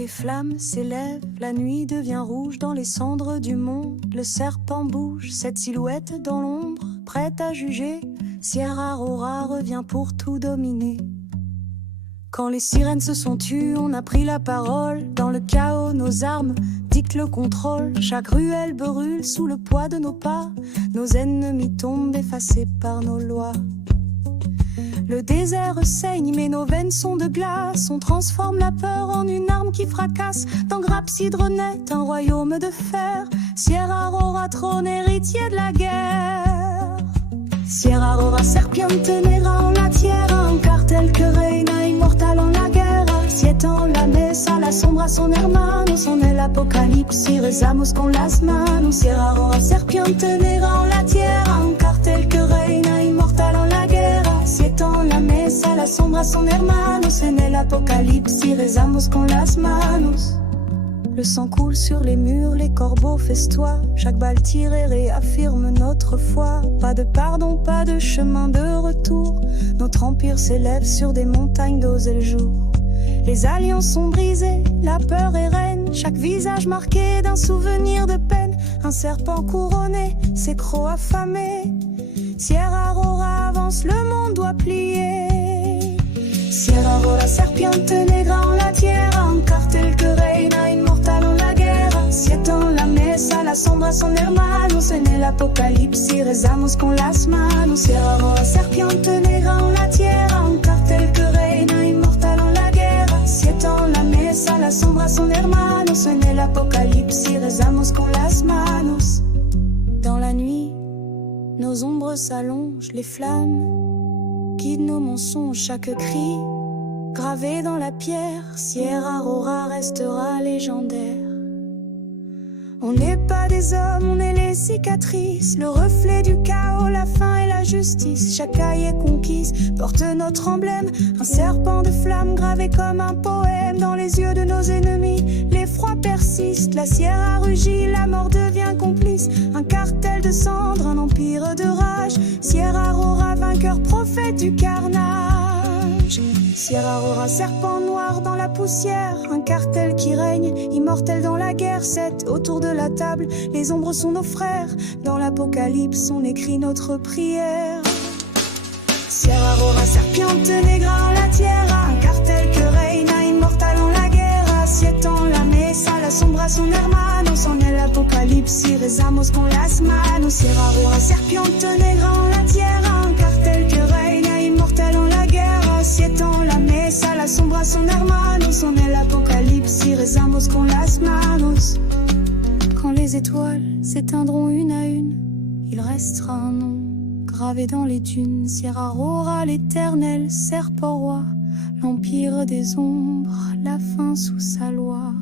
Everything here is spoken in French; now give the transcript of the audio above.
Les flammes s'élèvent, la nuit devient rouge dans les cendres du monde. Le serpent bouge, cette silhouette dans l'ombre, prête à juger. Sierra Aurora revient pour tout dominer. Quand les sirènes se sont tues, on a pris la parole. Dans le chaos, nos armes dictent le contrôle. Chaque ruelle brûle sous le poids de nos pas. Nos ennemis tombent effacés par nos lois. Le désert saigne, mais nos veines sont de glace. On transforme la peur en une arme qui fracasse. Dans Grapsidronet, un royaume de fer. Sierra Aurora, trône héritier de la guerre. Sierra Aurora, serpiente negra en la tierra. Un cartel que reina inmortal en la guerra. Siete la mesa, la sombra son hermanos. On est l'apocalypse y rezamos con las manos. Sierra Aurora, serpiente negra en la tierra. Un cartel que reina inmortal en la guerra. Siete la mesa, la sombra son hermanos. En el apocalipsis y rezamos con las manos. Le sang coule sur les murs, les corbeaux festoient. Chaque balle tirée réaffirme notre foi. Pas de pardon, pas de chemin de retour. Notre empire s'élève sur des montagnes d'oser le jour. Les alliances sont brisées, la peur est reine. Chaque visage marqué d'un souvenir de peine. Un serpent couronné, ses crocs affamés. Sierra Aurora avance, le monde doit plier. Sierra Aurora, serpiente negra en la tierra. Un cartel que reina inmortal en la guerra. Siete la mesa, la sombra son hermanos. En el apocalipsis rezamos con las manos. Sierra Aurora, serpiente negra en la tierra. Un cartel que reina inmortal en la guerra. Siete la mesa, la sombra son hermanos. En el apocalipsis rezamos con las manos. Dans la nuit, nos ombres s'allongent, les flammes guident nos mensonges, chaque cri gravé dans la pierre. Sierra Aurora restera légendaire. On n'est pas des hommes, on est les cicatrices, le reflet du chaos, la faim et la justice. Chaque caille est conquise, porte notre emblème, un serpent de flamme gravé comme un poème. Dans les yeux de nos ennemis, l'effroi persiste. La sierra rugit, la mort devient complice. Un cartel de cendres, un empire de rage. Sierra Aurora, vainqueur, prophète du carnage. Sierra Aurora, serpent noir dans la poussière. Un cartel qui règne, immortel dans la guerre. Sept autour de la table, les ombres sont nos frères. Dans l'apocalypse, on écrit notre prière. Sierra Aurora, serpiente negra en la tierra. Un cartel que reina inmortal en la guerra. Siete la mesa, la sombra son hermanos. En el apocalipsis rezamos con las manos. Sierra Aurora, serpiente negra en la tierra. Un cartel que reina inmortal en la guerra. Siete la mesa, la sombra son hermanos. En el apocalipsis rezamos con las manos. Quand les étoiles s'éteindront une à une, il restera un nom gravé dans les dunes. Sierra Aurora, l'éternel serpent roi, l'empire des ombres, la fin sous sa loi.